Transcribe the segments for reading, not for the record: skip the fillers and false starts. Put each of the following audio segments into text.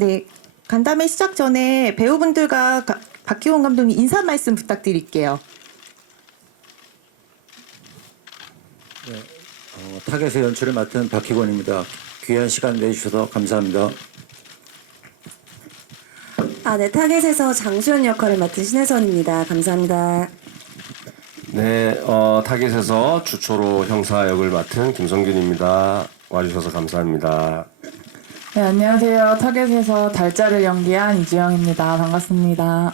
네, 간담회 시작 전에 배우분들과 박희원 감독님 인사 말씀 부탁드릴게요. 타겟의 연출을 맡은 박희권입니다. 귀한 시간 내주셔서 감사합니다. 네, 타겟에서 장수연 역할을 맡은 신혜선입니다. 감사합니다. 네, 타겟에서 주초로 형사 역을 맡은 김성균입니다. 와주셔서 감사합니다. 네, 안녕하세요. 타겟에서 달짜를 연기한 이주영입니다. 반갑습니다.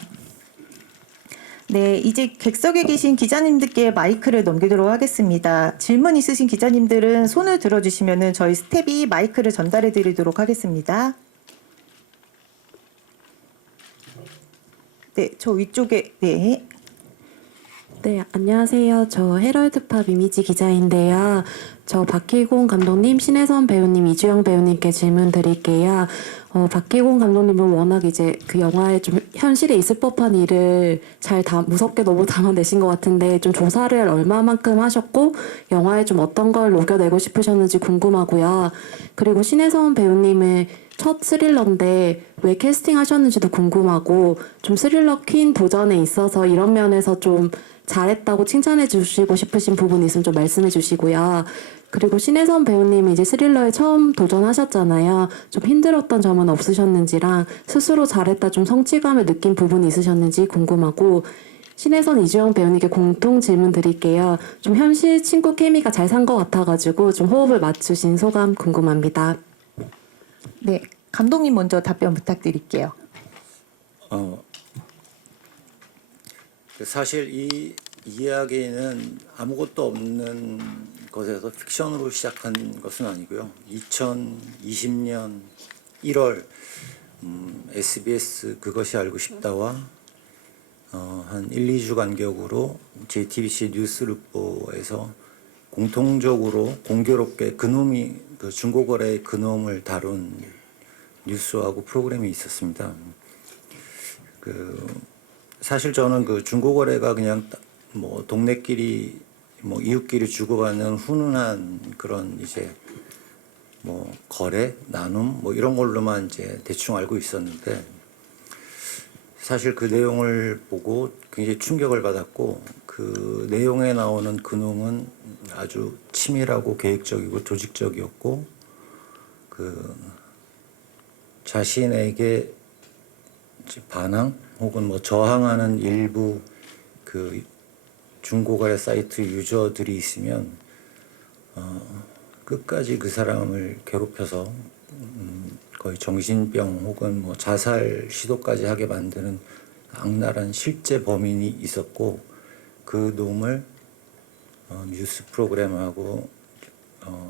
네, 이제 객석에 계신 기자님들께 마이크를 넘기도록 하겠습니다. 질문 있으신 기자님들은 손을 들어주시면 저희 스텝이 마이크를 전달해 드리도록 하겠습니다. 네, 저 위쪽에, 네. 네, 안녕하세요. 저 헤럴드팝 이미지 기자인데요. 저 박희곤 감독님, 신혜선 배우님, 이주영 배우님께 질문 드릴게요. 박희곤 감독님은 워낙 이제 그 영화에 좀 현실에 있을 법한 일을 무섭게 너무 담아내신 것 같은데 좀 조사를 얼마만큼 하셨고 영화에 좀 어떤 걸 녹여내고 싶으셨는지 궁금하고요. 그리고 신혜선 배우님은 첫 스릴러인데 왜 캐스팅하셨는지도 궁금하고 좀 스릴러 퀸 도전에 있어서 이런 면에서 좀 잘했다고 칭찬해 주시고 싶으신 부분이 있으면 좀 말씀해 주시고요. 그리고 신혜선 배우님이 이제 스릴러에 처음 도전하셨잖아요. 좀 힘들었던 점은 없으셨는지랑 스스로 잘했다 좀 성취감을 느낀 부분이 있으셨는지 궁금하고 신혜선 이주영 배우님께 공통 질문 드릴게요. 좀 현실 친구 케미가 잘 산 것 같아가지고 좀 호흡을 맞추신 소감 궁금합니다. 네, 감독님 먼저 답변 부탁드릴게요. 사실 이 이야기는 아무것도 없는 것에서 픽션으로 시작한 것은 아니고요. 2020년 1월 SBS 그것이 알고 싶다와 한 1, 2주 간격으로 JTBC 뉴스루뽀에서 공통적으로 공교롭게 그 중고거래의 그놈을 다룬 뉴스하고 프로그램이 있었습니다. 사실 저는 그 중고거래가 그냥 뭐 동네끼리 뭐 이웃끼리 주고받는 훈훈한 그런 이제 뭐 거래, 나눔 뭐 이런 걸로만 이제 대충 알고 있었는데 사실 그 내용을 보고 굉장히 충격을 받았고 그 내용에 나오는 그놈은 아주 치밀하고 계획적이고 조직적이었고 그 자신에게 반항 혹은 뭐 저항하는 일부 그 중고거래 사이트 유저들이 있으면 끝까지 그 사람을 괴롭혀서 거의 정신병 혹은 뭐 자살 시도까지 하게 만드는 악랄한 실제 범인이 있었고 그 놈을 뉴스 프로그램하고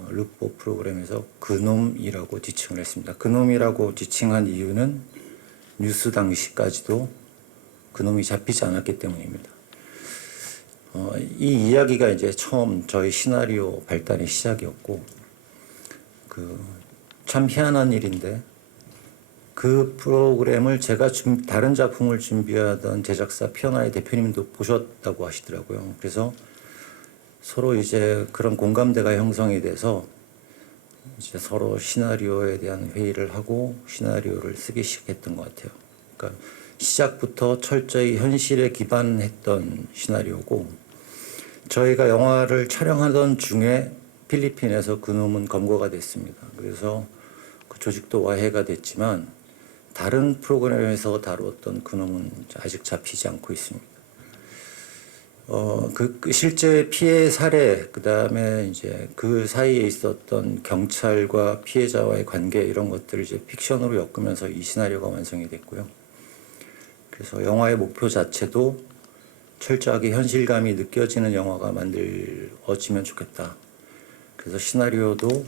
르포 프로그램에서 그놈이라고 지칭을 했습니다. 그놈이라고 지칭한 이유는 뉴스 당시까지도 그놈이 잡히지 않았기 때문입니다. 이 이야기가 이제 처음 저희 시나리오 발달의 시작이었고 참 희한한 일인데 그 프로그램을 제가 다른 작품을 준비하던 제작사 피어나의 대표님도 보셨다고 하시더라고요. 그래서 서로 이제 그런 공감대가 형성이 돼서 이제 서로 시나리오에 대한 회의를 하고 시나리오를 쓰기 시작했던 것 같아요. 그러니까 시작부터 철저히 현실에 기반했던 시나리오고 저희가 영화를 촬영하던 중에 필리핀에서 그놈은 검거가 됐습니다. 그래서 그 조직도 와해가 됐지만 다른 프로그램에서 다루었던 그놈은 아직 잡히지 않고 있습니다. 그 실제 피해 사례, 그 다음에 이제 그 사이에 있었던 경찰과 피해자와의 관계 이런 것들을 이제 픽션으로 엮으면서 이 시나리오가 완성이 됐고요. 그래서 영화의 목표 자체도 철저하게 현실감이 느껴지는 영화가 만들어지면 좋겠다. 그래서 시나리오도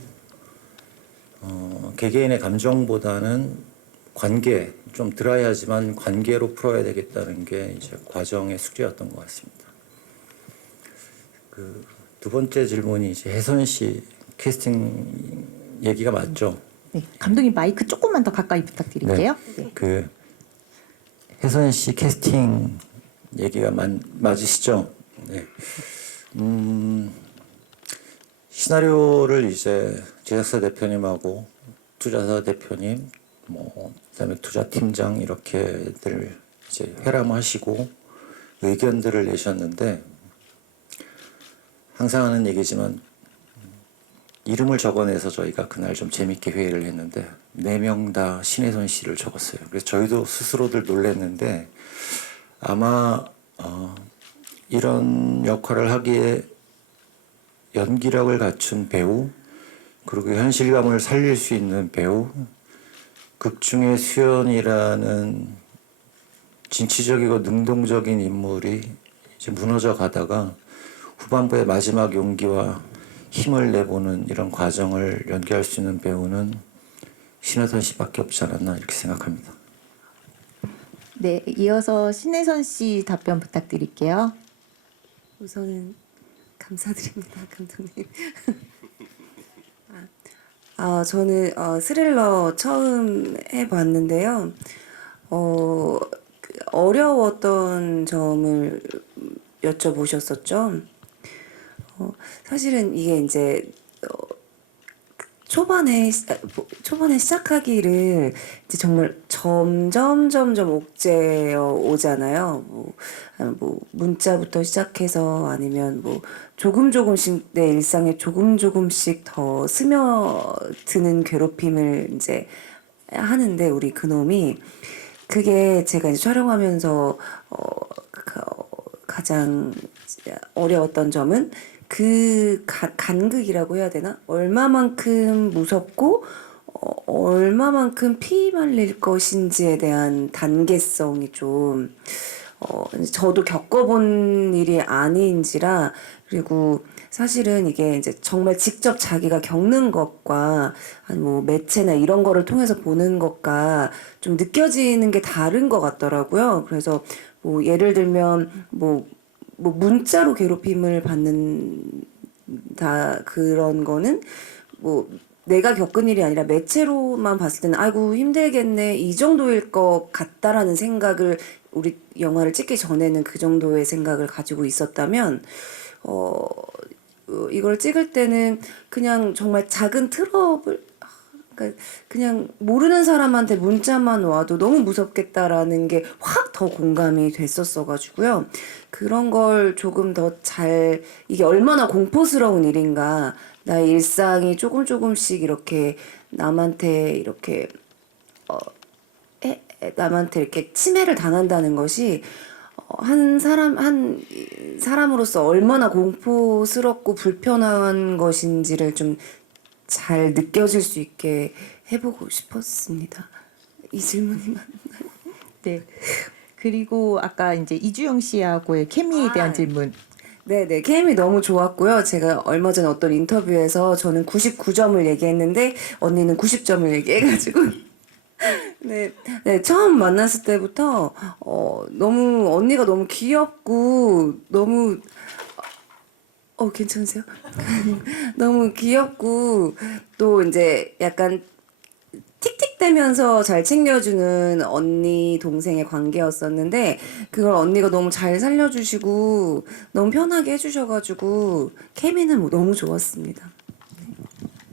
개개인의 감정보다는 관계, 좀 드라이하지만 관계로 풀어야 되겠다는 게 이제 과정의 숙제였던 것 같습니다. 두 번째 질문이 이제 혜선 씨 캐스팅 얘기가 맞죠? 네, 감독님 마이크 조금만 더 가까이 부탁드릴게요. 네. 그 혜선 씨 캐스팅 얘기가 맞으시죠? 네. 시나리오를 이제 제작사 대표님하고 투자사 대표님, 뭐 그다음에 투자팀장 이렇게들 이제 회람하시고 의견들을 내셨는데 항상 하는 얘기지만 이름을 적어내서 저희가 그날 좀 재밌게 회의를 했는데 4명 다 신혜선 씨를 적었어요. 그래서 저희도 스스로들 놀랐는데 아마 이런 역할을 하기에 연기력을 갖춘 배우 그리고 현실감을 살릴 수 있는 배우 극중의 수연이라는 진취적이고 능동적인 인물이 이제 무너져 가다가 후반부의 마지막 용기와 힘을 내보는 이런 과정을 연기할 수 있는 배우는 신혜선 씨밖에 없지 않았나 이렇게 생각합니다. 네, 이어서 신혜선 씨 답변 부탁드릴게요. 우선은 감사드립니다, 감독님. 저는 스릴러 처음 해봤는데요. 어려웠던 점을 여쭤보셨었죠. 사실은 이게 이제 초반에 시작하기를 이제 정말 점점 옥죄어 오잖아요. 뭐 문자부터 시작해서 아니면 뭐 조금씩 내 일상에 조금씩 더 스며드는 괴롭힘을 이제 하는데 우리 그놈이 그게 제가 이제 촬영하면서 가장 어려웠던 점은 그 간극이라고 해야 되나? 얼마만큼 무섭고 얼마만큼 피 말릴 것인지에 대한 단계성이 좀 저도 겪어본 일이 아닌지라 그리고 사실은 이게 이제 정말 직접 자기가 겪는 것과 아니 뭐 매체나 이런 거를 통해서 보는 것과 좀 느껴지는 게 다른 것 같더라고요. 그래서 뭐 예를 들면 뭐 문자로 괴롭힘을 받는 다 그런 거는 뭐 내가 겪은 일이 아니라 매체로만 봤을 때는 아이고 힘들겠네 이 정도일 것 같다라는 생각을 우리 영화를 찍기 전에는 그 정도의 생각을 가지고 있었다면 이걸 찍을 때는 그냥 정말 작은 트러블 그러니까 그냥 모르는 사람한테 문자만 와도 너무 무섭겠다라는 게 확 더 공감이 됐었어가지고요. 그런 걸 조금 더 잘 이게 얼마나 공포스러운 일인가 나의 일상이 조금씩 이렇게 남한테 이렇게 남한테 이렇게 침해를 당한다는 것이 한 사람으로서 얼마나 공포스럽고 불편한 것인지를 좀 잘 느껴질 수 있게 해보고 싶었습니다. 이 질문이 맞나요? 네. 그리고 아까 이제 이주영 씨하고의 케미에 대한 질문. 네네. 케미 너무 좋았고요. 제가 얼마 전에 어떤 인터뷰에서 저는 99점을 얘기했는데 언니는 90점을 얘기해가지고 네, 처음 만났을 때부터 언니가 너무 귀엽고 너무 괜찮으세요? 너무 귀엽고 또 이제 약간 틱틱대면서 잘 챙겨주는 언니 동생의 관계였었는데 그걸 언니가 너무 잘 살려주시고 너무 편하게 해주셔가지고 케미는 너무 좋았습니다.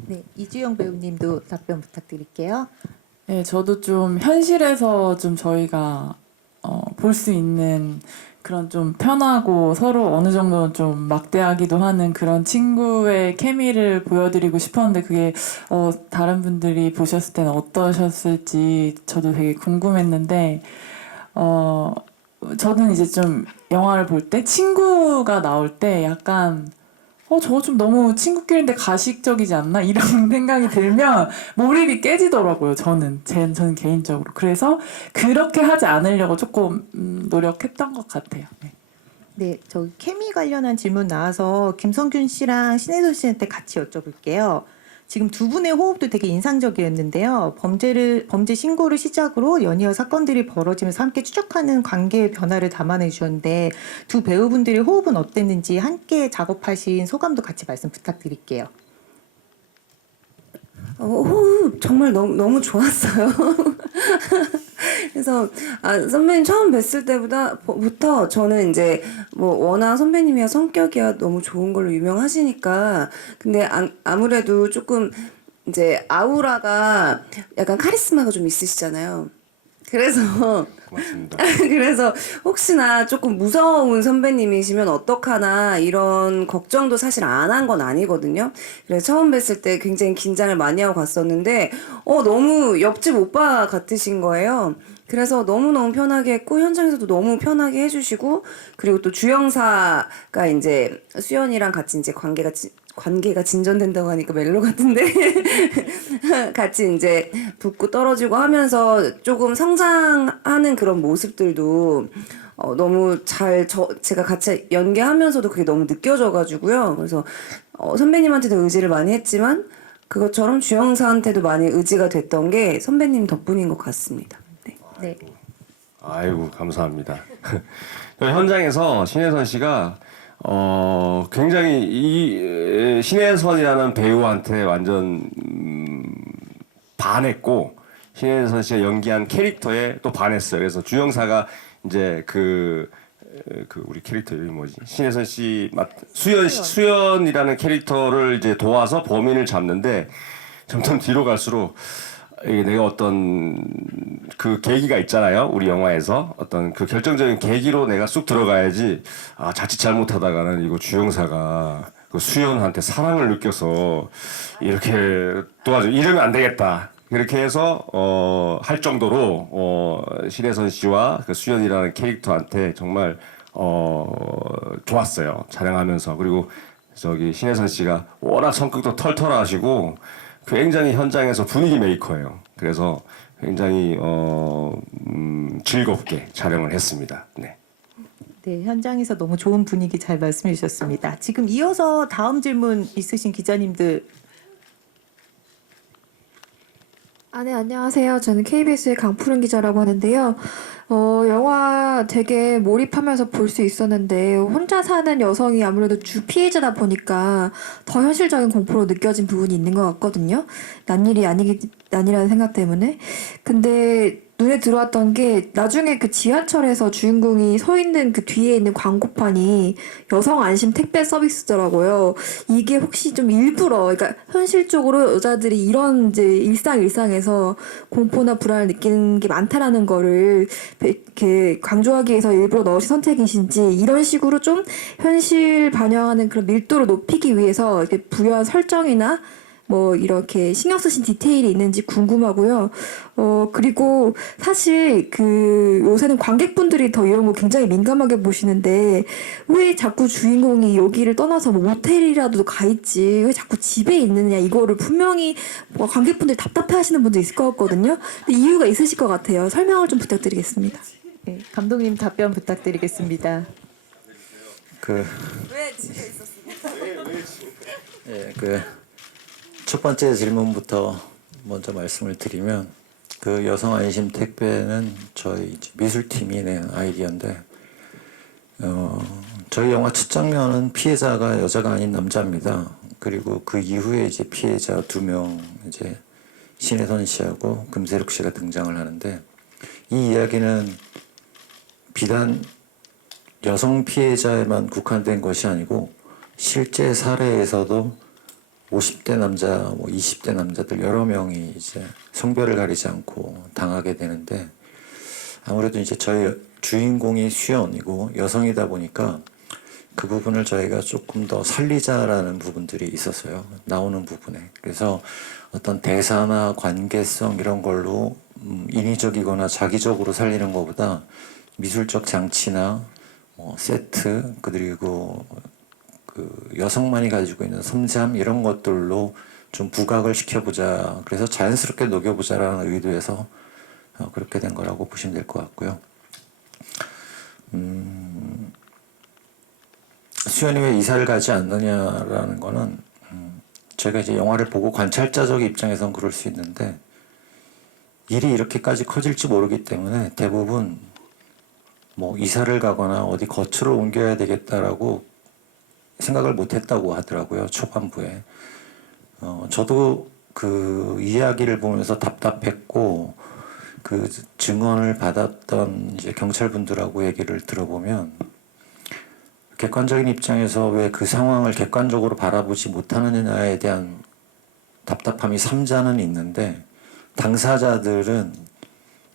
네, 이주영 배우님도 답변 부탁드릴게요. 네, 저도 좀 현실에서 좀 저희가 볼 수 있는 그런 좀 편하고 서로 어느 정도는 좀 막대하기도 하는 그런 친구의 케미를 보여드리고 싶었는데 그게 다른 분들이 보셨을 때는 어떠셨을지 저도 되게 궁금했는데 저는 이제 좀 영화를 볼 때 친구가 나올 때 약간 저거 좀 너무 친구끼리인데 가식적이지 않나? 이런 생각이 들면 몰입이 깨지더라고요. 저는 개인적으로. 그래서 그렇게 하지 않으려고 조금 노력했던 것 같아요. 네. 네, 저 케미 관련한 질문 나와서 김성균 씨랑 신혜선 씨한테 같이 여쭤볼게요. 지금 두 분의 호흡도 되게 인상적이었는데요. 범죄 신고를 시작으로 연이어 사건들이 벌어지면서 함께 추적하는 관계의 변화를 담아내 주셨는데 두 배우분들의 호흡은 어땠는지 함께 작업하신 소감도 같이 말씀 부탁드릴게요. 호흡 정말 너무 좋았어요. 그래서 선배님 처음 뵀을 때부터 저는 이제 뭐 워낙 선배님이야 성격이야 너무 좋은 걸로 유명하시니까 근데 아무래도 조금 이제 아우라가 약간 카리스마가 좀 있으시잖아요. 그래서 고맙습니다. 그래서 혹시나 조금 무서운 선배님이시면 어떡하나 이런 걱정도 사실 안 한 건 아니거든요. 그래서 처음 뵀을 때 굉장히 긴장을 많이 하고 갔었는데 너무 옆집 오빠 같으신 거예요. 그래서 너무너무 편하게 했고 현장에서도 너무 편하게 해주시고 그리고 또 주영사가 이제 수연이랑 같이 이제 관계가 진전된다고 하니까 멜로 같은데 같이 이제 붙고 떨어지고 하면서 조금 성장하는 그런 모습들도 너무 제가 같이 연기하면서도 그게 너무 느껴져가지고요. 그래서 선배님한테도 의지를 많이 했지만 그것처럼 주영사한테도 많이 의지가 됐던 게 선배님 덕분인 것 같습니다. 네. 네. 아이고 감사합니다. 현장에서 신혜선 씨가 굉장히 이 신혜선이라는 배우한테 완전 반했고 신혜선 씨가 연기한 캐릭터에 또 반했어요. 그래서 주영사가 이제 그 우리 캐릭터 이름이 뭐지? 신혜선 씨 수연이라는 캐릭터를 이제 도와서 범인을 잡는데 점점 뒤로 갈수록 이게 내가 어떤 그 계기가 있잖아요. 우리 영화에서 어떤 그 결정적인 계기로 내가 쑥 들어가야지. 자칫 잘못하다가는 이거 주영사가 그 수연한테 사랑을 느껴서 이렇게 도와줘. 이러면 안 되겠다. 이렇게 해서 할 정도로 신혜선 씨와 그 수연이라는 캐릭터한테 정말 좋았어요. 촬영하면서. 그리고 저기 신혜선 씨가 워낙 성격도 털털하시고 굉장히 현장에서 분위기 메이커예요. 그래서 굉장히 즐겁게 촬영을 했습니다. 네. 네, 현장에서 너무 좋은 분위기 잘 말씀해 주셨습니다. 지금 이어서 다음 질문 있으신 기자님들. 네, 안녕하세요. 저는 KBS의 강푸른 기자라고 하는데요. 영화 되게 몰입하면서 볼 수 있었는데, 혼자 사는 여성이 아무래도 주 피해자다 보니까 더 현실적인 공포로 느껴진 부분이 있는 것 같거든요. 난이라는 생각 때문에. 근데 눈에 들어왔던 게 나중에 그 지하철에서 주인공이 서 있는 그 뒤에 있는 광고판이 여성 안심 택배 서비스더라고요. 이게 혹시 좀 일부러, 그러니까 현실적으로 여자들이 이런 이제 일상에서 공포나 불안을 느끼는 게 많다라는 거를 이렇게 강조하기 위해서 일부러 넣으신 선택이신지 이런 식으로 좀 현실 반영하는 그런 밀도를 높이기 위해서 이렇게 부여한 설정이나 뭐 이렇게 신경 쓰신 디테일이 있는지 궁금하고요. 그리고 사실 그 요새는 관객분들이 더 이런 거 굉장히 민감하게 보시는데 왜 자꾸 주인공이 여기를 떠나서 뭐 모텔이라도 가 있지 왜 자꾸 집에 있느냐 이거를 분명히 뭐 관객분들이 답답해하시는 분도 있을 것 같거든요. 근데 이유가 있으실 것 같아요. 설명을 좀 부탁드리겠습니다. 네, 감독님 답변 부탁드리겠습니다. 왜 집에 있었습니까? 예, 첫 번째 질문부터 먼저 말씀을 드리면 그 여성 안심 택배는 저희 미술팀이 낸 아이디어인데 저희 영화 첫 장면은 피해자가 여자가 아닌 남자입니다. 그리고 그 이후에 이제 피해자 2명 이제 신혜선 씨하고 금세록 씨가 등장을 하는데 이 이야기는 비단 여성 피해자에만 국한된 것이 아니고 실제 사례에서도 50대 남자, 뭐 20대 남자들 여러 명이 이제 성별을 가리지 않고 당하게 되는데 아무래도 이제 저희 주인공이 수연이고 여성이다 보니까 그 부분을 저희가 조금 더 살리자라는 부분들이 있었어요. 나오는 부분에. 그래서 어떤 대사나 관계성 이런 걸로 인위적이거나 자기적으로 살리는 것보다 미술적 장치나 뭐 세트 그리고 그 여성만이 가지고 있는 섬세함 이런 것들로 좀 부각을 시켜보자. 그래서 자연스럽게 녹여보자라는 의도에서 그렇게 된 거라고 보시면 될 것 같고요. 수연이 왜 이사를 가지 않느냐라는 거는 제가 이제 영화를 보고 관찰자적 입장에선 그럴 수 있는데 일이 이렇게까지 커질지 모르기 때문에 대부분 뭐 이사를 가거나 어디 거처를 옮겨야 되겠다라고 생각을 못했다고 하더라고요. 초반부에. 저도 그 이야기를 보면서 답답했고 그 증언을 받았던 이제 경찰분들하고 얘기를 들어보면 객관적인 입장에서 왜 그 상황을 객관적으로 바라보지 못하느냐에 대한 답답함이 삼자는 있는데 당사자들은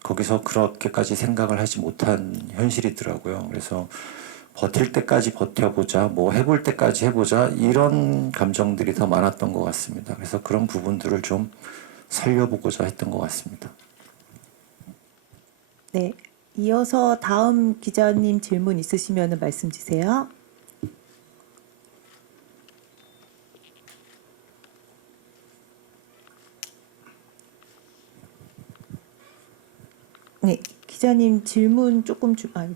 거기서 그렇게까지 생각을 하지 못한 현실이더라고요. 그래서 버틸 때까지 버텨보자, 뭐 해볼 때까지 해보자, 이런 감정들이 더 많았던 것 같습니다. 그래서 그런 부분들을 좀 살려보고자 했던 것 같습니다. 네. 이어서 다음 기자님 질문 있으시면 말씀 주세요. 네, 기자님 질문 조금 여기.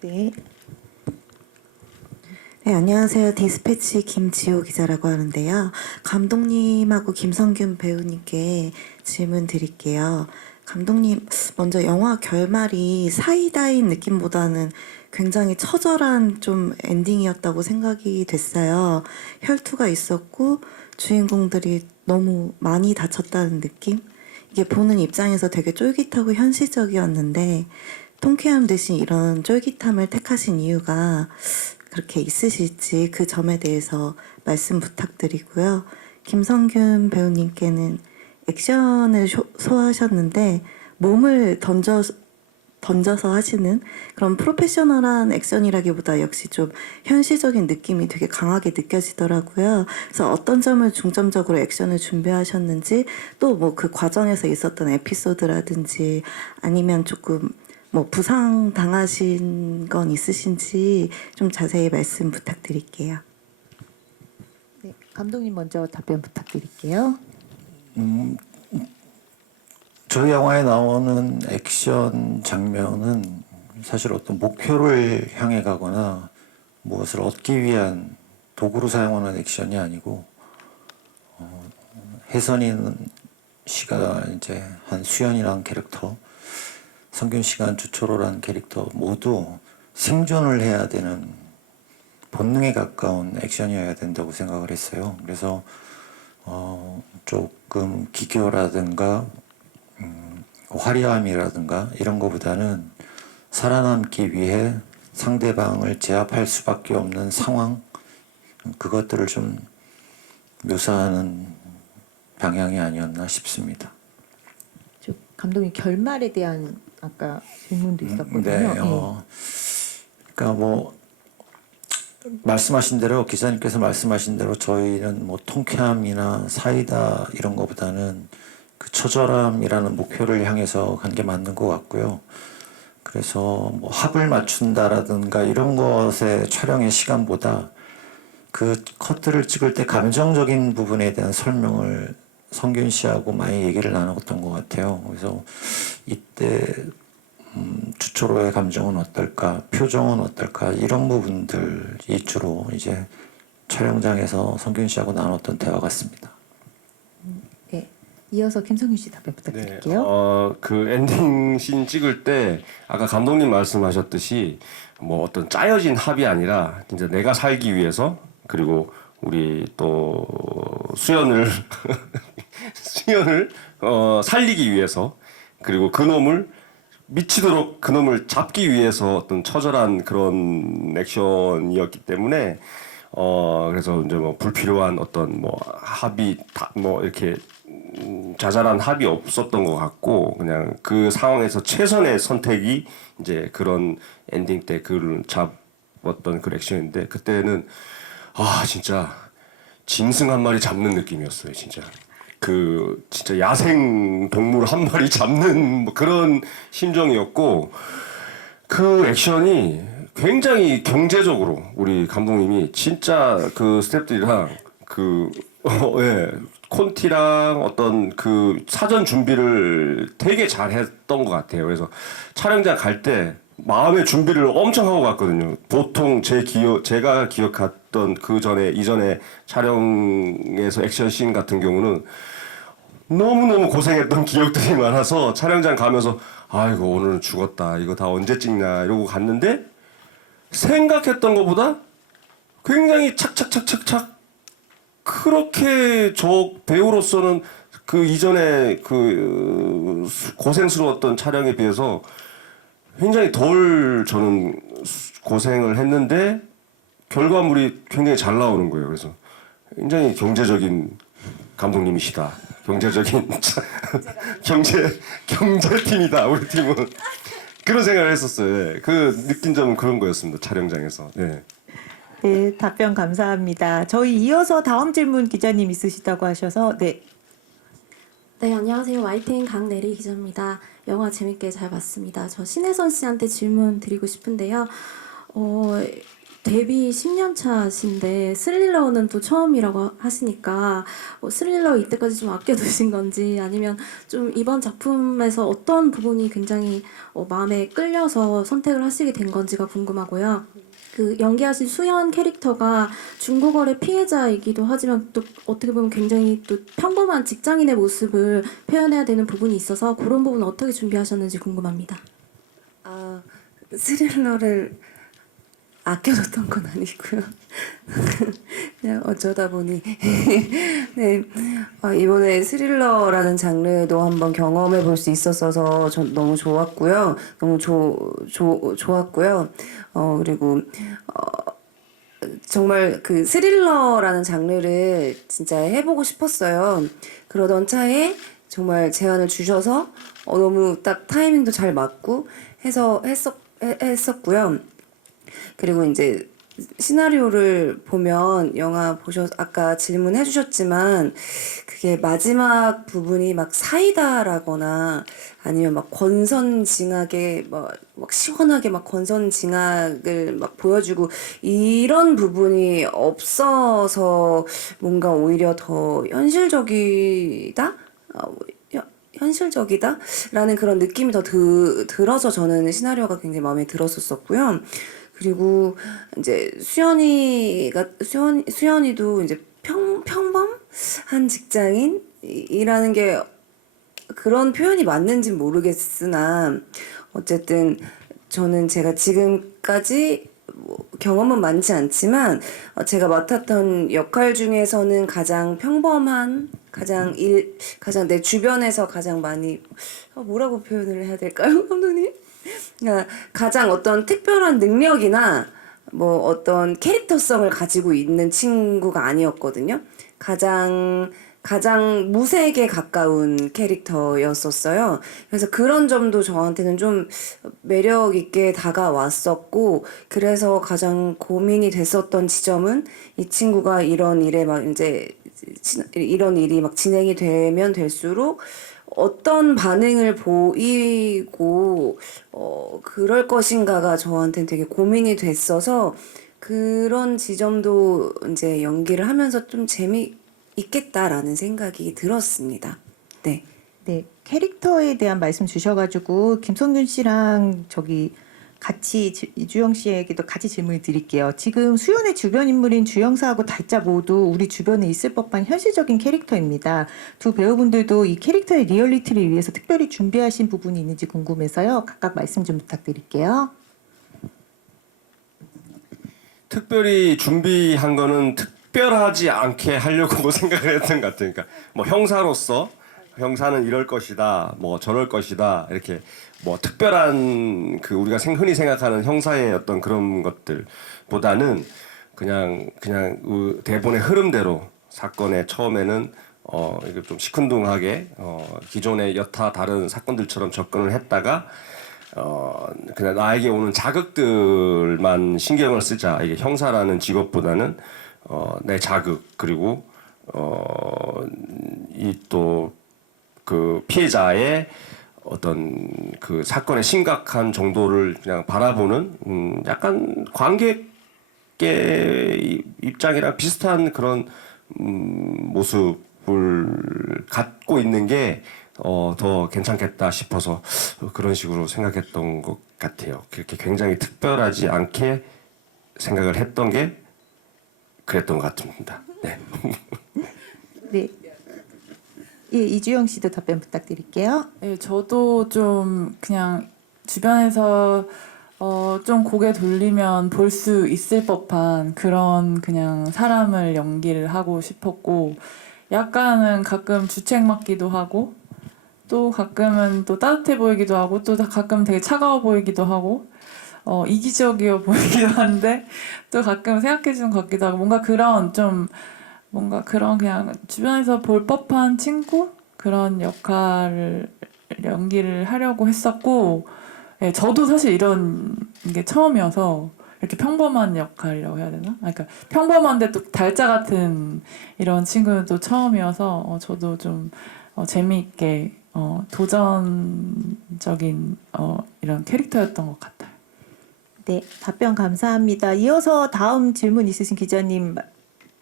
네. 네, 안녕하세요. 디스패치 김지호 기자라고 하는데요. 감독님하고 김성균 배우님께 질문 드릴게요. 감독님, 먼저 영화 결말이 사이다인 느낌보다는 굉장히 처절한 좀 엔딩이었다고 생각이 됐어요. 혈투가 있었고 주인공들이 너무 많이 다쳤다는 느낌? 이게 보는 입장에서 되게 쫄깃하고 현실적이었는데 통쾌함 대신 이런 쫄깃함을 택하신 이유가 그렇게 있으실지 그 점에 대해서 말씀 부탁드리고요. 김성균 배우님께는 액션을 소화하셨는데 몸을 던져서 하시는 그런 프로페셔널한 액션이라기보다 역시 좀 현실적인 느낌이 되게 강하게 느껴지더라고요. 그래서 어떤 점을 중점적으로 액션을 준비하셨는지 또 뭐 그 과정에서 있었던 에피소드라든지 아니면 조금 뭐 부상 당하신 건 있으신지 좀 자세히 말씀 부탁드릴게요. 네, 감독님 먼저 답변 부탁드릴게요. 저희 영화에 나오는 액션 장면은 사실 어떤 목표를 향해 가거나 무엇을 얻기 위한 도구로 사용하는 액션이 아니고 혜선이 씨가 이제 한 수연이라는 캐릭터, 성균 씨가 한 주초로라는 캐릭터 모두 생존을 해야 되는 본능에 가까운 액션이어야 된다고 생각을 했어요. 그래서 조금 기교라든가 화려함이라든가 이런 거보다는 살아남기 위해 상대방을 제압할 수밖에 없는 상황, 그것들을 좀 묘사하는 방향이 아니었나 싶습니다. 감독님 결말에 대한 아까 질문도 있었거든요. 네, 그러니까 뭐 말씀하신 대로 기자님께서 말씀하신 대로 저희는 뭐 통쾌함이나 사이다 이런 거보다는 그 처절함이라는 목표를 향해서 간 게 맞는 것 같고요. 그래서 뭐 합을 맞춘다라든가 이런 것의 촬영의 시간보다 그 컷들을 찍을 때 감정적인 부분에 대한 설명을 성균 씨하고 많이 얘기를 나눴던 것 같아요. 그래서 이때 주초로의 감정은 어떨까, 표정은 어떨까 이런 부분들이 주로 이제 촬영장에서 성균 씨하고 나눴던 대화 같습니다. 네, 이어서 김성균 씨 답변 부탁드릴게요. 그 엔딩 씬 찍을 때 아까 감독님 말씀하셨듯이 뭐 어떤 짜여진 합이 아니라 진짜 내가 살기 위해서 그리고 우리 또 수연을 살리기 위해서 그리고 그놈을 미치도록 그놈을 잡기 위해서 어떤 처절한 그런 액션이었기 때문에 그래서 이제 뭐 불필요한 어떤 뭐 합의 뭐 이렇게 자잘한 합이 없었던 것 같고 그냥 그 상황에서 최선의 선택이 이제 그런 엔딩 때 그를 잡았던 그 액션인데 그때는 진짜 짐승 한 마리 잡는 느낌이었어요 진짜. 그 진짜 야생 동물 한 마리 잡는 뭐 그런 심정이었고 그 액션이 굉장히 경제적으로 우리 감독님이 진짜 그 스태프들이랑 콘티랑 어떤 그 사전 준비를 되게 잘 했던 것 같아요. 그래서 촬영장 갈 때 마음의 준비를 엄청 하고 갔거든요. 보통 제가 기억했던 이전에 촬영에서 액션씬 같은 경우는 너무너무 고생했던 기억들이 많아서 촬영장 가면서 아이고 오늘은 죽었다 이거 다 언제 찍냐 이러고 갔는데 생각했던 것보다 굉장히 착착착착착 그렇게 저 배우로서는 그 이전에 그 고생스러웠던 촬영에 비해서 굉장히 덜 저는 고생을 했는데 결과물이 굉장히 잘 나오는 거예요. 그래서 굉장히 경제적인 감독님이시다. 경제적인 경제팀이다. 우리 팀은 그런 생각을 했었어요. 예. 그 느낀 점은 그런 거였습니다. 촬영장에서. 예. 네, 답변 감사합니다. 저희 이어서 다음 질문 기자님 있으시다고 하셔서 네. 네, 안녕하세요. YTN 강내리 기자입니다. 영화 재밌게 잘 봤습니다. 저 신혜선 씨한테 질문 드리고 싶은데요. 데뷔 10년 차신데 스릴러는 또 처음이라고 하시니까 스릴러 이때까지 좀 아껴두신 건지 아니면 좀 이번 작품에서 어떤 부분이 굉장히 마음에 끌려서 선택을 하시게 된 건지가 궁금하고요. 그 연기하신 수연 캐릭터가 중고거래 피해자이기도 하지만 또 어떻게 보면 굉장히 또 평범한 직장인의 모습을 표현해야 되는 부분이 있어서 그런 부분 어떻게 준비하셨는지 궁금합니다. 아, 스릴러를 아껴뒀던 건 아니고요. 그냥 어쩌다 보니 네, 이번에 스릴러라는 장르도 한번 경험해 볼 수 있었어서 전 너무 좋았고요. 너무 좋았고요. 그리고 정말 그 스릴러라는 장르를 진짜 해보고 싶었어요. 그러던 차에 정말 제안을 주셔서 너무 딱 타이밍도 잘 맞고 해서 했었고요. 그리고 이제 시나리오를 보면 영화 아까 질문해 주셨지만 그게 마지막 부분이 막 사이다라거나 아니면 막 권선징악에 막 시원하게 막 권선징악을 막 보여주고 이런 부분이 없어서 뭔가 오히려 더 현실적이다라는 그런 느낌이 더 들어서 저는 시나리오가 굉장히 마음에 들었었고요. 그리고 이제 수연이도 이제 평범한 직장인이라는 게 그런 표현이 맞는지 모르겠으나 어쨌든 저는 제가 지금까지 경험은 많지 않지만 제가 맡았던 역할 중에서는 가장 평범한 가장 내 주변에서 가장 많이 뭐라고 표현을 해야 될까요, 감독님? 그러니까 가장 어떤 특별한 능력이나 뭐 어떤 캐릭터성을 가지고 있는 친구가 아니었거든요. 가장 무색에 가까운 캐릭터였었어요. 그래서 그런 점도 저한테는 좀 매력 있게 다가왔었고, 그래서 가장 고민이 됐었던 지점은 이 친구가 이런 일이 막 진행이 되면 될수록 어떤 반응을 보이고 그럴 것인가가 저한테는 되게 고민이 됐어서 그런 지점도 이제 연기를 하면서 좀 재미있겠다라는 생각이 들었습니다. 네. 네, 캐릭터에 대한 말씀 주셔가지고 김성균 씨랑 같이 이주영 씨에게도 같이 질문을 드릴게요. 지금 수연의 주변 인물인 주영사하고 달자 모두 우리 주변에 있을 법한 현실적인 캐릭터입니다. 두 배우분들도 이 캐릭터의 리얼리티를 위해서 특별히 준비하신 부분이 있는지 궁금해서요. 각각 말씀 좀 부탁드릴게요. 특별히 준비한 거는 특별하지 않게 하려고 생각을 했던 것 같아요. 그러니까 뭐 형사로서 형사는 이럴 것이다, 뭐 저럴 것이다, 이렇게 뭐 특별한 그 우리가 흔히 생각하는 형사의 어떤 그런 것들보다는 그냥 그 대본의 흐름대로 사건의 처음에는 이거 좀 시큰둥하게 기존의 여타 다른 사건들처럼 접근을 했다가 그냥 나에게 오는 자극들만 신경을 쓰자. 이게 형사라는 직업보다는 내 자극 그리고 이 또 그 피해자의 어떤 그 사건의 심각한 정도를 그냥 바라보는 약간 관객의 입장이랑 비슷한 그런 모습을 갖고 있는 게 더 괜찮겠다 싶어서 그런 식으로 생각했던 것 같아요. 그렇게 굉장히 특별하지 않게 생각을 했던 게 그랬던 것 같습니다. 네. 네. 예, 이주영 씨도 답변 부탁드릴게요. 네, 저도 좀 그냥 주변에서 좀 고개 돌리면 볼 수 있을 법한 그런 그냥 사람을 연기를 하고 싶었고, 약간은 가끔 주책 맞기도 하고, 또 가끔은 또 따뜻해 보이기도 하고, 또 가끔 되게 차가워 보이기도 하고, 이기적이어 보이기도 한데, 또 가끔 생각해주는 것 같기도 하고, 뭔가 그런 좀 뭔가 그런 그냥 주변에서 볼 법한 친구 그런 역할을 연기를 하려고 했었고, 예, 저도 사실 이런 게 처음이어서 이렇게 평범한 역할이라고 해야 되나? 그러니까 평범한데 또 달자 같은 이런 친구는 또 처음이어서 저도 좀 재미있게 도전적인 이런 캐릭터였던 것 같아요. 네, 답변 감사합니다. 이어서 다음 질문 있으신 기자님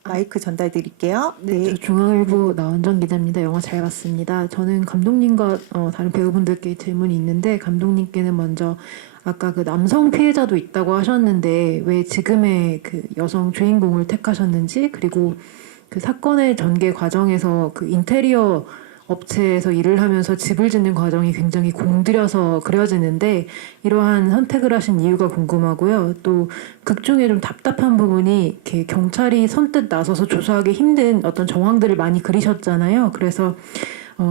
마이크 전달드릴게요. 네, 저 중앙일보 나원정 기자입니다. 영화 잘 봤습니다. 저는 감독님과 다른 배우분들께 질문이 있는데 감독님께는 먼저 아까 그 남성 피해자도 있다고 하셨는데 왜 지금의 그 여성 주인공을 택하셨는지 그리고 그 사건의 전개 과정에서 그 인테리어 업체에서 일을 하면서 집을 짓는 과정이 굉장히 공들여서 그려지는데 이러한 선택을 하신 이유가 궁금하고요. 또 극 중에 좀 답답한 부분이 이렇게 경찰이 선뜻 나서서 조사하기 힘든 어떤 정황들을 많이 그리셨잖아요. 그래서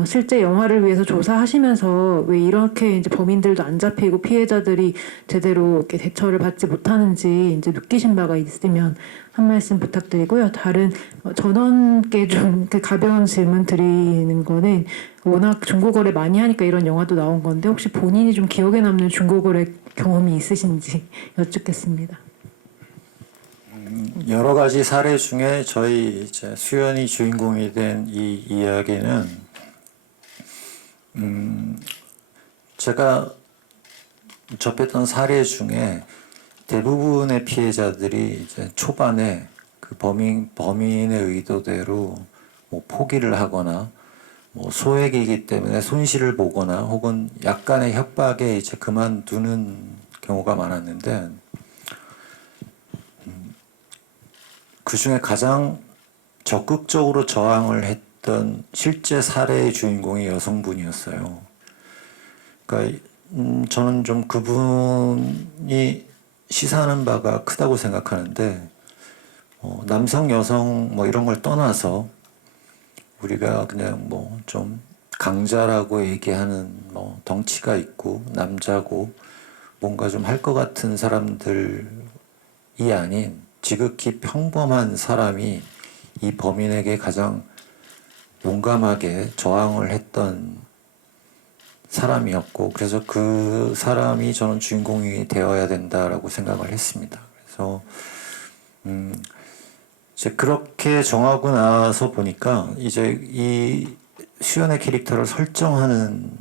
실제 영화를 위해서 조사하시면서 왜 이렇게 이제 범인들도 안 잡히고 피해자들이 제대로 이렇게 대처를 받지 못하는지 이제 느끼신 바가 있으면 한 말씀 부탁드리고요. 다른 전원께 좀 가벼운 질문 드리는 거는 워낙 중고거래 많이 하니까 이런 영화도 나온 건데 혹시 본인이 좀 기억에 남는 중고거래 경험이 있으신지 여쭙겠습니다. 여러 가지 사례 중에 저희 이제 수연이 주인공이 된 이 이야기는 제가 접했던 사례 중에 대부분의 피해자들이 이제 초반에 그 범인의 의도대로 뭐 포기를 하거나 뭐 소액이기 때문에 손실을 보거나 혹은 약간의 협박에 이제 그만두는 경우가 많았는데 그 중에 가장 적극적으로 저항을 했던 실제 사례의 주인공이 여성분이었어요. 그러니까 저는 좀 그분이 시사하는 바가 크다고 생각하는데 남성, 여성 뭐 이런 걸 떠나서 우리가 그냥 뭐 좀 강자라고 얘기하는 뭐 덩치가 있고 남자고 뭔가 좀 할 것 같은 사람들이 아닌 지극히 평범한 사람이 이 범인에게 가장 용감하게 저항을 했던 사람이었고 그래서 그 사람이 저는 주인공이 되어야 된다라고 생각을 했습니다. 그래서 이제 그렇게 정하고 나서 보니까 이제 이 수연의 캐릭터를 설정하는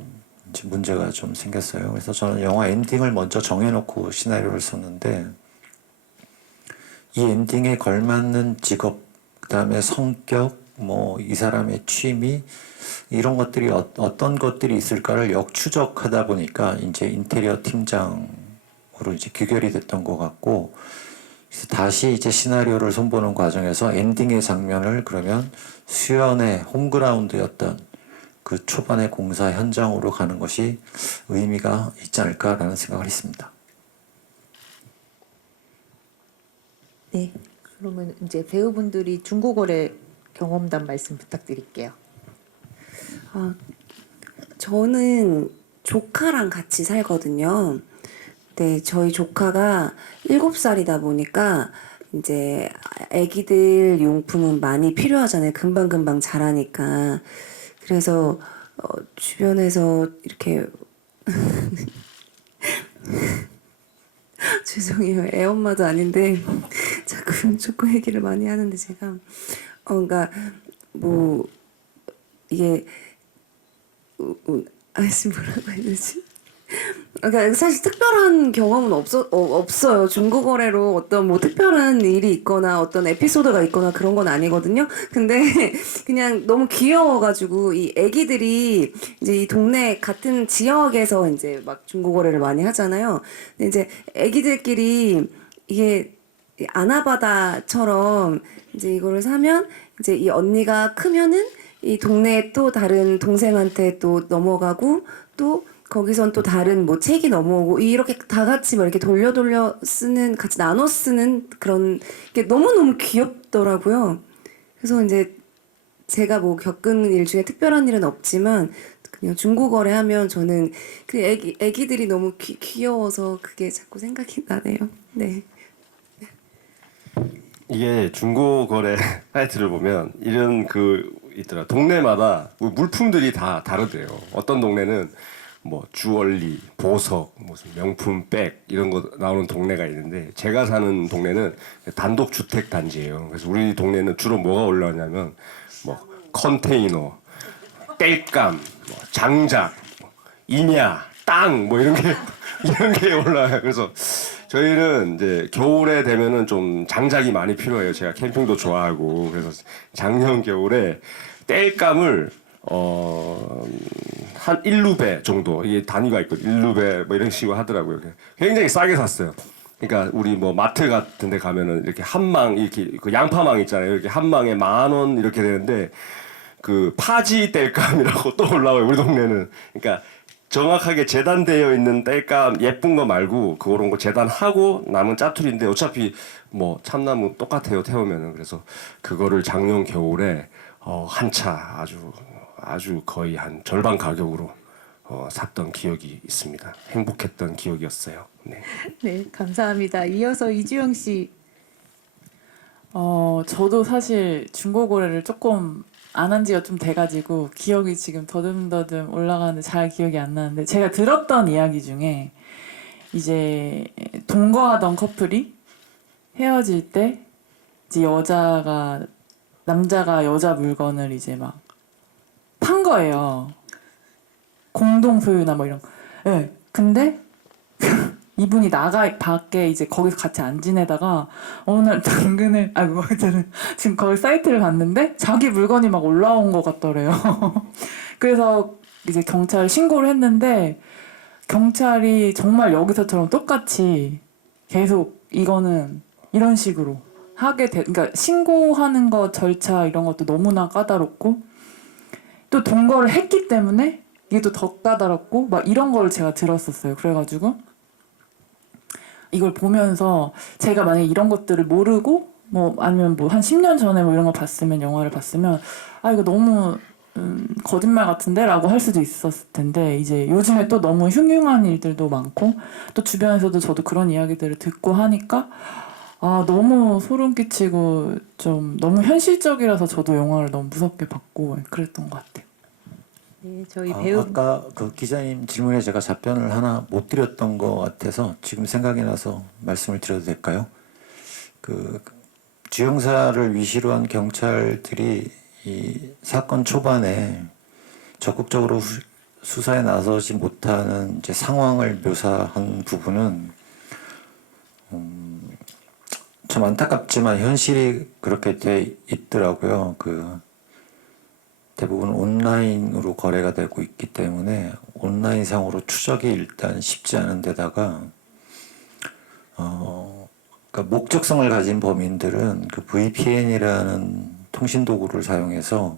이제 문제가 좀 생겼어요. 그래서 저는 영화 엔딩을 먼저 정해놓고 시나리오를 썼는데 이 엔딩에 걸맞는 직업, 그다음에 성격, 뭐 이 사람의 취미 이런 것들이 어떤 것들이 있을까를 역추적하다 보니까 이제 인테리어 팀장으로 이제 귀결이 됐던 것 같고 그래서 다시 이제 시나리오를 손보는 과정에서 엔딩의 장면을 그러면 수연의 홈그라운드였던 그 초반의 공사 현장으로 가는 것이 의미가 있지 않을까라는 생각을 했습니다. 네, 그러면 이제 배우분들이 중고거래 경험담 말씀 부탁드릴게요. 저는 조카랑 같이 살거든요. 네, 저희 조카가 7살이다 보니까 이제 아기들 용품은 많이 필요하잖아요. 금방금방 자라니까. 그래서 주변에서 이렇게 죄송해요. 애엄마도 아닌데 자꾸 조카 얘기를 많이 하는데 제가 그러니까 뭐 이게 지금 뭐라고 해야 되지? 그러니까 사실 특별한 경험은 없어요. 중고거래로 어떤 뭐 특별한 일이 있거나 어떤 에피소드가 있거나 그런 건 아니거든요. 근데 그냥 너무 귀여워가지고 이 애기들이 이제 이 동네 같은 지역에서 이제 막 중고거래를 많이 하잖아요. 근데 이제 애기들끼리 이게 아나바다처럼 이제 이거를 사면 이제 이 언니가 크면은 이 동네에 또 다른 동생한테 또 넘어가고 또 거기선 또 다른 뭐 책이 넘어오고 이렇게 다 같이 막 이렇게 돌려 쓰는 같이 나눠 쓰는 그런 게 너무너무 귀엽더라고요. 그래서 이제 제가 뭐 겪은 일 중에 특별한 일은 없지만 그냥 중고거래 하면 저는 그 애기들이 너무 귀여워서 그게 자꾸 생각이 나네요. 네. 이게 중고거래 사이트를 보면 이런 그 있더라. 동네마다 물품들이 다 다르대요. 어떤 동네는 뭐 주얼리, 보석, 무슨 명품 백 이런 거 나오는 동네가 있는데 제가 사는 동네는 단독 주택 단지예요. 그래서 우리 동네는 주로 뭐가 올라오냐면 뭐 컨테이너, 땔감, 뭐 장작, 인야, 땅 뭐 이런 게 이런 게 올라와요. 그래서 저희는 이제 겨울에 되면은 좀 장작이 많이 필요해요. 제가 캠핑도 좋아하고 그래서 작년 겨울에 땔감을 한 1루베 정도 이게 단위가 있거든요. 1루베 뭐 이런 식으로 하더라고요. 굉장히 싸게 샀어요. 그러니까 우리 뭐 마트 같은 데 가면은 이렇게 한 망 이렇게 그 양파망 있잖아요. 이렇게 한 망에 10,000원 이렇게 되는데 그 파지 땔감이라고 또 올라와요. 우리 동네는. 그러니까 정확하게 재단되어 있는 땔감 예쁜 거 말고 그런 거 재단하고 남은 짜투리인데 어차피 뭐 참나무 똑같아요. 태우면은. 그래서 그거를 작년 겨울에 한 차 아주 거의 한 절반 가격으로 샀던 기억이 있습니다. 행복했던 기억이었어요. 네. 네, 감사합니다. 이어서 이주영 씨. 저도 사실 중고거래를 조금 안 한 지가 좀 돼가지고 기억이 지금 더듬더듬 올라가는데 잘 기억이 안 나는데 제가 들었던 이야기 중에 이제 동거하던 커플이 헤어질 때 이제 남자가 여자 물건을 이제 막 판 거예요. 공동 소유나 뭐 이런. 네. 근데 이분이 밖에 이제 거기서 같이 안 지내다가 어느 날 당근을 지금 거기 사이트를 봤는데 자기 물건이 막 올라온 것 같더래요. 그래서 이제 경찰 신고를 했는데 경찰이 정말 여기서처럼 똑같이 계속 이거는 이런 식으로 그러니까 신고하는 거 절차 이런 것도 너무나 까다롭고 또 동거를 했기 때문에 이게 또 더 까다롭고 막 이런 걸 제가 들었었어요. 그래가지고 이걸 보면서 제가 만약에 이런 것들을 모르고 뭐 아니면 뭐 한 10년 전에 뭐 이런 거 봤으면 영화를 봤으면 이거 너무 거짓말 같은데? 라고 할 수도 있었을 텐데 이제 요즘에 또 너무 흉흉한 일들도 많고 또 주변에서도 저도 그런 이야기들을 듣고 하니까 너무 소름 끼치고 좀 너무 현실적이라서 저도 영화를 너무 무섭게 봤고 그랬던 것 같아요. 네, 저희 배우. 아까 그 기자님 질문에 제가 답변을 하나 못 드렸던 것 같아서 지금 생각이 나서 말씀을 드려도 될까요? 그 주영사를 위시로 한 경찰들이 이 사건 초반에 적극적으로 수사에 나서지 못하는 이제 상황을 묘사한 부분은 참 안타깝지만 현실이 그렇게 돼 있더라고요. 대부분 온라인으로 거래가 되고 있기 때문에 온라인상으로 추적이 일단 쉽지 않은 데다가 그러니까 목적성을 가진 범인들은 그 VPN이라는 통신 도구를 사용해서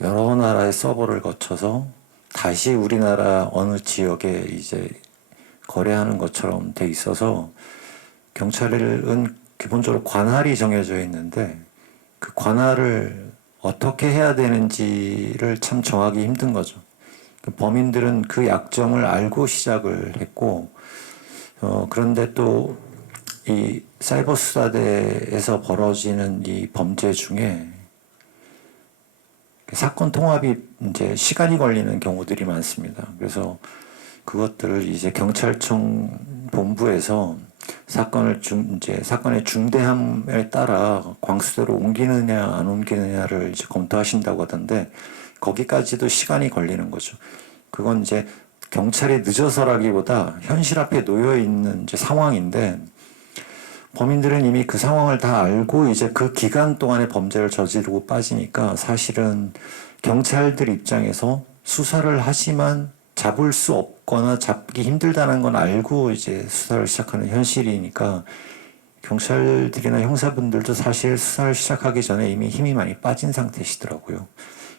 여러 나라의 서버를 거쳐서 다시 우리나라 어느 지역에 이제 거래하는 것처럼 돼 있어서 경찰은 기본적으로 관할이 정해져 있는데 그 관할을 어떻게 해야 되는지를 참 정하기 힘든 거죠. 범인들은 그 약점을 알고 시작을 했고 그런데 또 이 사이버 수사대에서 벌어지는 이 범죄 중에 사건 통합이 이제 시간이 걸리는 경우들이 많습니다. 그래서 그것들을 이제 경찰청 본부에서 사건의 중대함에 따라 광수대로 옮기느냐 안 옮기느냐를 이제 검토하신다고 하던데 거기까지도 시간이 걸리는 거죠. 그건 이제 경찰이 늦어서라기보다 현실 앞에 놓여 있는 이제 상황인데 범인들은 이미 그 상황을 다 알고 이제 그 기간 동안에 범죄를 저지르고 빠지니까 사실은 경찰들 입장에서 수사를 하지만 잡을 수 없거나 잡기 힘들다는 건 알고 이제 수사를 시작하는 현실이니까 경찰들이나 형사분들도 사실 수사를 시작하기 전에 이미 힘이 많이 빠진 상태시더라고요.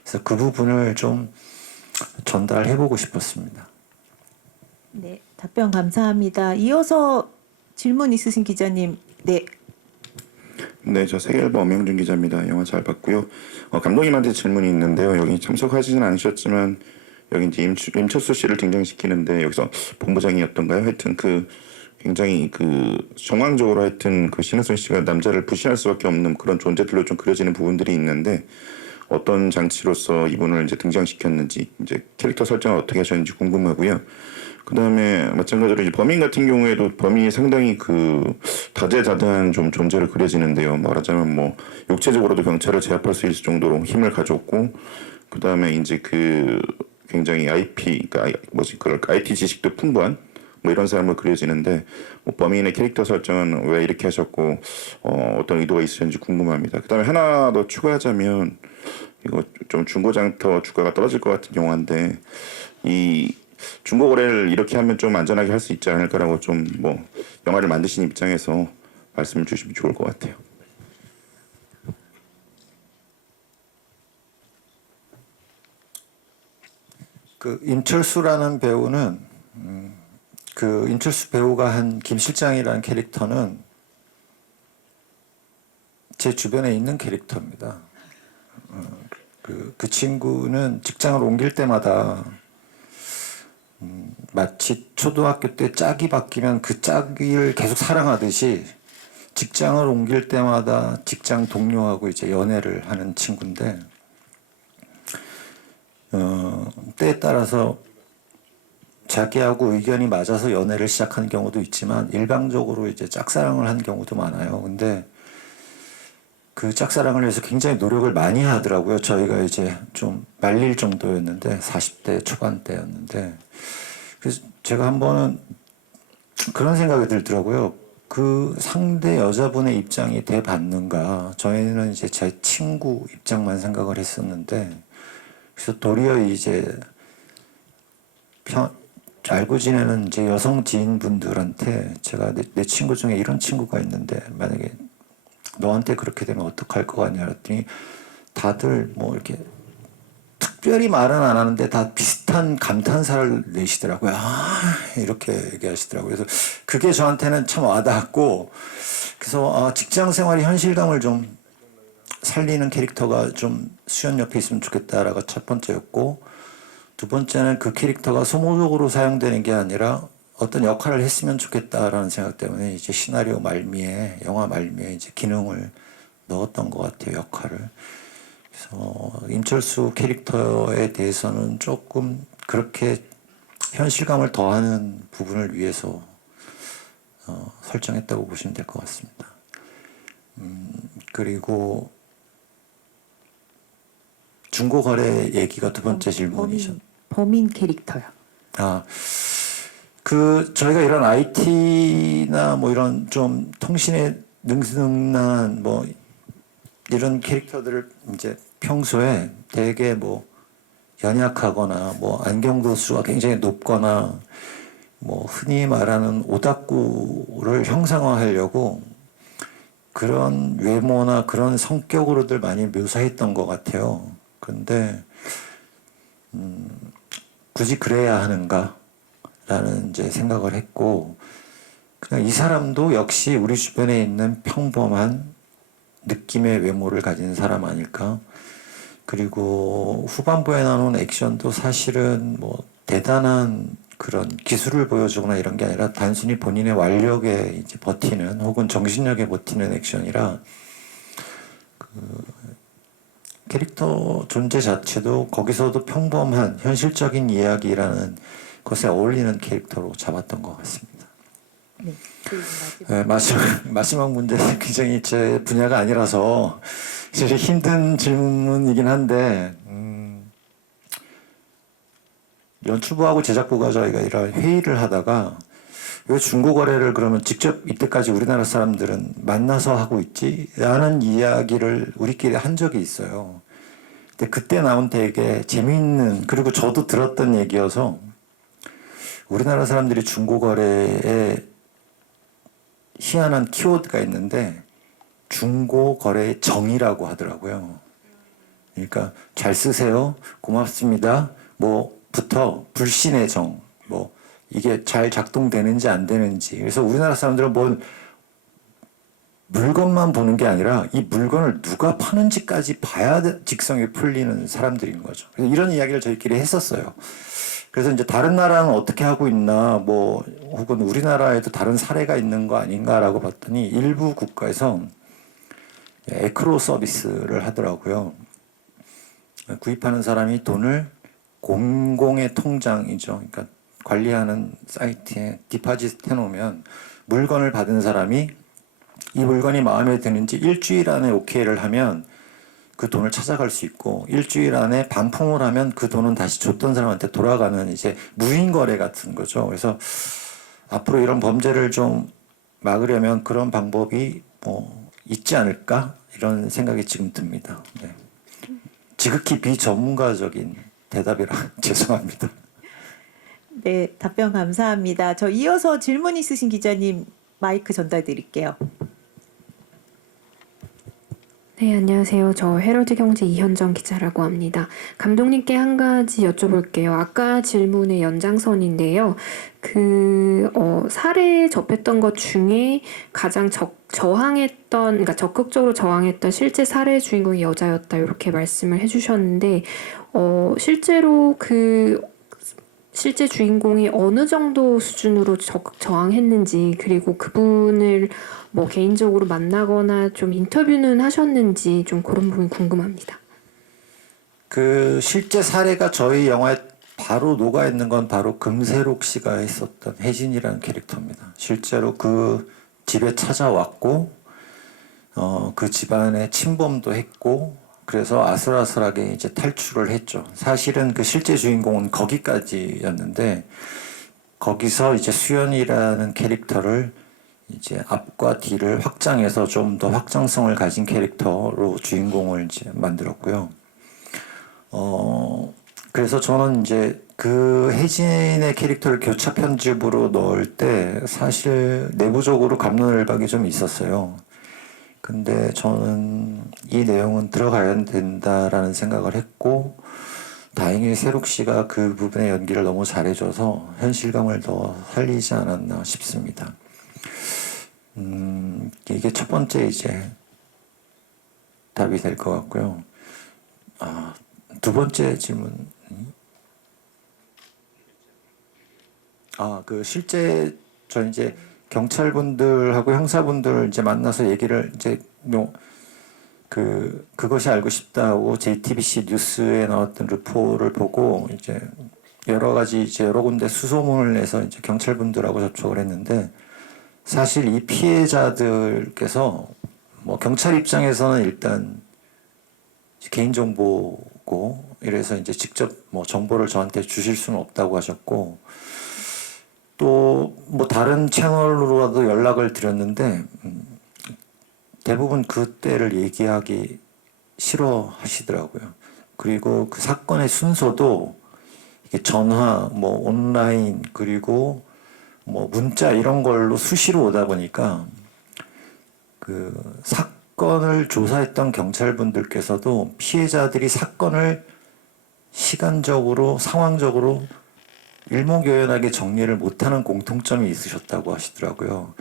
그래서 그 부분을 좀 전달해보고 싶었습니다. 네, 답변 감사합니다. 이어서 질문 있으신 기자님. 네. 네, 저 세계일보 엄영준 기자입니다. 영화 잘 봤고요. 감독님한테 질문이 있는데요. 여기 참석하시진 않으셨지만 여기 이제 임철수 씨를 등장시키는데 여기서 본부장이었던가요? 하여튼 굉장히 그 정황적으로 하여튼 그 신혜선 씨가 남자를 부시할 수밖에 없는 그런 존재들로 좀 그려지는 부분들이 있는데 어떤 장치로서 이분을 이제 등장시켰는지 이제 캐릭터 설정을 어떻게 하셨는지 궁금하고요. 그 다음에 마찬가지로 이제 범인 같은 경우에도 범인이 상당히 그 다재다능한 좀 존재로 그려지는데요. 말하자면 뭐 육체적으로도 경찰을 제압할 수 있을 정도로 힘을 가졌고, 그 다음에 이제 그 굉장히 그러니까 IT 지식도 풍부한 뭐 이런 사람으로 그려지는데 뭐 범인의 캐릭터 설정은 왜 이렇게 하셨고 어떤 의도가 있으셨는지 궁금합니다. 그 다음에 하나 더 추가하자면 이거 좀 중고장터 주가가 떨어질 것 같은 영화인데 이 중고 거래를 이렇게 하면 좀 안전하게 할 수 있지 않을까라고 좀 뭐 영화를 만드신 입장에서 말씀을 주시면 좋을 것 같아요. 그 임철수라는 배우는 그 임철수 배우가 한 김 실장이라는 캐릭터는 제 주변에 있는 캐릭터입니다. 그 친구는 직장을 옮길 때마다 마치 초등학교 때 짝이 바뀌면 그 짝을 계속 사랑하듯이 직장을 옮길 때마다 직장 동료하고 이제 연애를 하는 친구인데 때에 따라서 자기하고 의견이 맞아서 연애를 시작하는 경우도 있지만 일방적으로 이제 짝사랑을 한 경우도 많아요. 근데 그 짝사랑을 위해서 굉장히 노력을 많이 하더라고요. 저희가 이제 좀 말릴 정도였는데 40대 초반대였는데 그래서 제가 한 번은 그런 생각이 들더라고요. 그 상대 여자분의 입장이 돼 봤는가. 저희는 이제 제 친구 입장만 생각을 했었는데 그래서 도리어 이제 알고 지내는 이제 여성 지인분들한테 제가 내 친구 중에 이런 친구가 있는데 만약에 너한테 그렇게 되면 어떡할 것 같냐 그랬더니 다들 뭐 이렇게 특별히 말은 안 하는데 다 비슷한 감탄사를 내시더라고요. 이렇게 얘기하시더라고요. 그래서 그게 저한테는 참 와닿았고 그래서 직장 생활의 현실감을 좀 살리는 캐릭터가 좀 수연 옆에 있으면 좋겠다라고 첫 번째였고 두 번째는 그 캐릭터가 소모적으로 사용되는 게 아니라 어떤 역할을 했으면 좋겠다라는 생각 때문에 이제 시나리오 말미에 영화 말미에 이제 기능을 넣었던 것 같아요. 역할을. 그래서 임철수 캐릭터에 대해서는 조금 그렇게 현실감을 더하는 부분을 위해서 설정했다고 보시면 될 것 같습니다. 그리고 중고거래 얘기가 두 번째 질문이죠. 범인 캐릭터요. 저희가 이런 IT나 뭐 이런 좀 통신에 능숙한 뭐 이런 캐릭터들을 이제 평소에 되게 뭐 연약하거나 뭐 안경도수가 굉장히 높거나 뭐 흔히 말하는 오닥구를 형상화하려고 그런 외모나 그런 성격으로들 많이 묘사했던 것 같아요. 그런데 굳이 그래야 하는가라는 이제 생각을 했고 그냥 이 사람도 역시 우리 주변에 있는 평범한 느낌의 외모를 가진 사람 아닐까. 그리고 후반부에 나오는 액션도 사실은 뭐 대단한 그런 기술을 보여주거나 이런 게 아니라 단순히 본인의 완력에 이제 버티는 혹은 정신력에 버티는 액션이라 캐릭터 존재 자체도 거기서도 평범한 현실적인 이야기라는 것에 어울리는 캐릭터로 잡았던 것 같습니다. 네, 마지막 문제는 굉장히 제 분야가 아니라서 사실 힘든 질문이긴 한데 연출부하고 제작부가 저희가 이런 회의를 하다가 왜 중고거래를 그러면 직접 이때까지 우리나라 사람들은 만나서 하고 있지? 라는 이야기를 우리끼리 한 적이 있어요. 근데 그때 나온 되게 재미있는 그리고 저도 들었던 얘기여서 우리나라 사람들이 중고거래에 희한한 키워드가 있는데 중고거래의 정이라고 하더라고요. 그러니까 잘 쓰세요. 고맙습니다. 뭐부터 불신의 정. 뭐 이게 잘 작동되는지 안 되는지. 그래서 우리나라 사람들은 뭐 물건만 보는 게 아니라 이 물건을 누가 파는지까지 봐야 직성이 풀리는 사람들인 거죠. 이런 이야기를 저희끼리 했었어요. 그래서 이제 다른 나라는 어떻게 하고 있나, 뭐 혹은 우리나라에도 다른 사례가 있는 거 아닌가라고 봤더니 일부 국가에서 에크로 서비스를 하더라고요. 구입하는 사람이 돈을 공공의 통장이죠. 그러니까 관리하는 사이트에 디파짓 해놓으면 물건을 받은 사람이 이 물건이 마음에 드는지 일주일 안에 오케이를 하면 그 돈을 찾아갈 수 있고, 일주일 안에 반품을 하면 그 돈은 다시 줬던 사람한테 돌아가는 이제 무인 거래 같은 거죠. 그래서 앞으로 이런 범죄를 좀 막으려면 그런 방법이 뭐 있지 않을까, 이런 생각이 지금 듭니다. 네. 지극히 비전문가적인 대답이라 죄송합니다. 네, 답변 감사합니다. 저 이어서 질문 있으신 기자님 마이크 전달 드릴게요. 네, 안녕하세요. 저 헤럴드 경제 이현정 기자라고 합니다. 감독님께 한 가지 여쭤볼게요. 아까 질문의 연장선인데요. 사례에 접했던 것 중에 가장 그러니까 적극적으로 저항했던 실제 사례 주인공이 여자였다, 이렇게 말씀을 해주셨는데, 실제로 실제 주인공이 어느 정도 수준으로 적극 저항했는지, 그리고 그분을 뭐 개인적으로 만나거나 좀 인터뷰는 하셨는지, 좀 그런 부분이 궁금합니다. 그 실제 사례가 저희 영화에 바로 녹아 있는 건 바로 금세록 씨가 했었던 혜진이라는 캐릭터입니다. 실제로 그 집에 찾아왔고, 그 집안에 침범도 했고, 그래서 아슬아슬하게 이제 탈출을 했죠. 사실은 그 실제 주인공은 거기까지였는데, 거기서 이제 수연이라는 캐릭터를 이제 앞과 뒤를 확장해서 좀 더 확장성을 가진 캐릭터로 주인공을 이제 만들었고요. 그래서 저는 이제 그 혜진의 캐릭터를 교차 편집으로 넣을 때 사실 내부적으로 갑론을박이 좀 있었어요. 근데 저는 이 내용은 들어가야 된다라는 생각을 했고, 다행히 세록 씨가 그 부분의 연기를 너무 잘해줘서 현실감을 더 살리지 않았나 싶습니다. 이게 첫 번째 이제 답이 될 것 같고요. 두 번째 질문. 그 실제 저 이제 경찰분들하고 형사분들 이제 만나서 얘기를 이제 그것이 알고 싶다고 JTBC 뉴스에 나왔던 루포를 보고 이제 여러 가지 이제 여러 군데 수소문을 내서 이제 경찰분들하고 접촉을 했는데, 사실 이 피해자들께서 뭐 경찰 입장에서는 일단 개인정보고 이래서 이제 직접 뭐 정보를 저한테 주실 수는 없다고 하셨고, 또 뭐 다른 채널로라도 연락을 드렸는데 대부분 그때를 얘기하기 싫어하시더라고요. 그리고 그 사건의 순서도 이게 전화, 뭐 온라인, 그리고 뭐 문자 이런 걸로 수시로 오다 보니까 그 사건을 조사했던 경찰분들께서도 피해자들이 사건을 시간적으로, 상황적으로 일목요연하게 정리를 못하는 공통점이 있으셨다고 하시더라고요.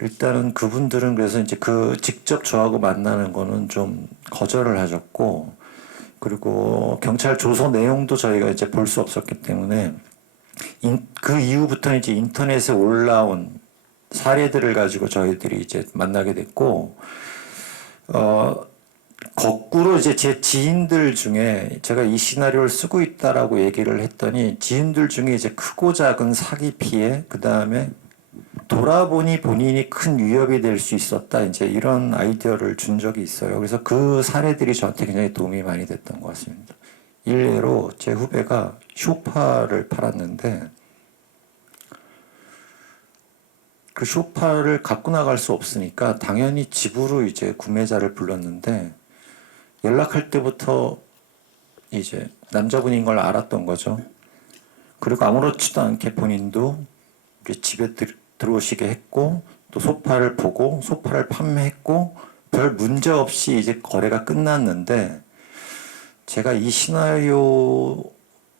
일단은 그분들은 그래서 이제 그 직접 저하고 만나는 거는 좀 거절을 하셨고, 그리고 경찰 조서 내용도 저희가 이제 볼 수 없었기 때문에 그 이후부터는 이제 인터넷에 올라온 사례들을 가지고 저희들이 이제 만나게 됐고, 거꾸로 이제 제 지인들 중에 제가 이 시나리오를 쓰고 있다라고 얘기를 했더니, 지인들 중에 이제 크고 작은 사기 피해, 그 다음에 돌아보니 본인이 큰 위협이 될 수 있었다, 이제 이런 아이디어를 준 적이 있어요. 그래서 그 사례들이 저한테 굉장히 도움이 많이 됐던 것 같습니다. 일례로 제 후배가 쇼파를 팔았는데, 그 쇼파를 갖고 나갈 수 없으니까 당연히 집으로 이제 구매자를 불렀는데, 연락할 때부터 이제 남자분인 걸 알았던 거죠. 그리고 아무렇지도 않게 본인도 이제 집에 들어오시게 했고, 또 소파를 보고 소파를 판매했고, 별 문제 없이 이제 거래가 끝났는데, 제가 이 시나리오를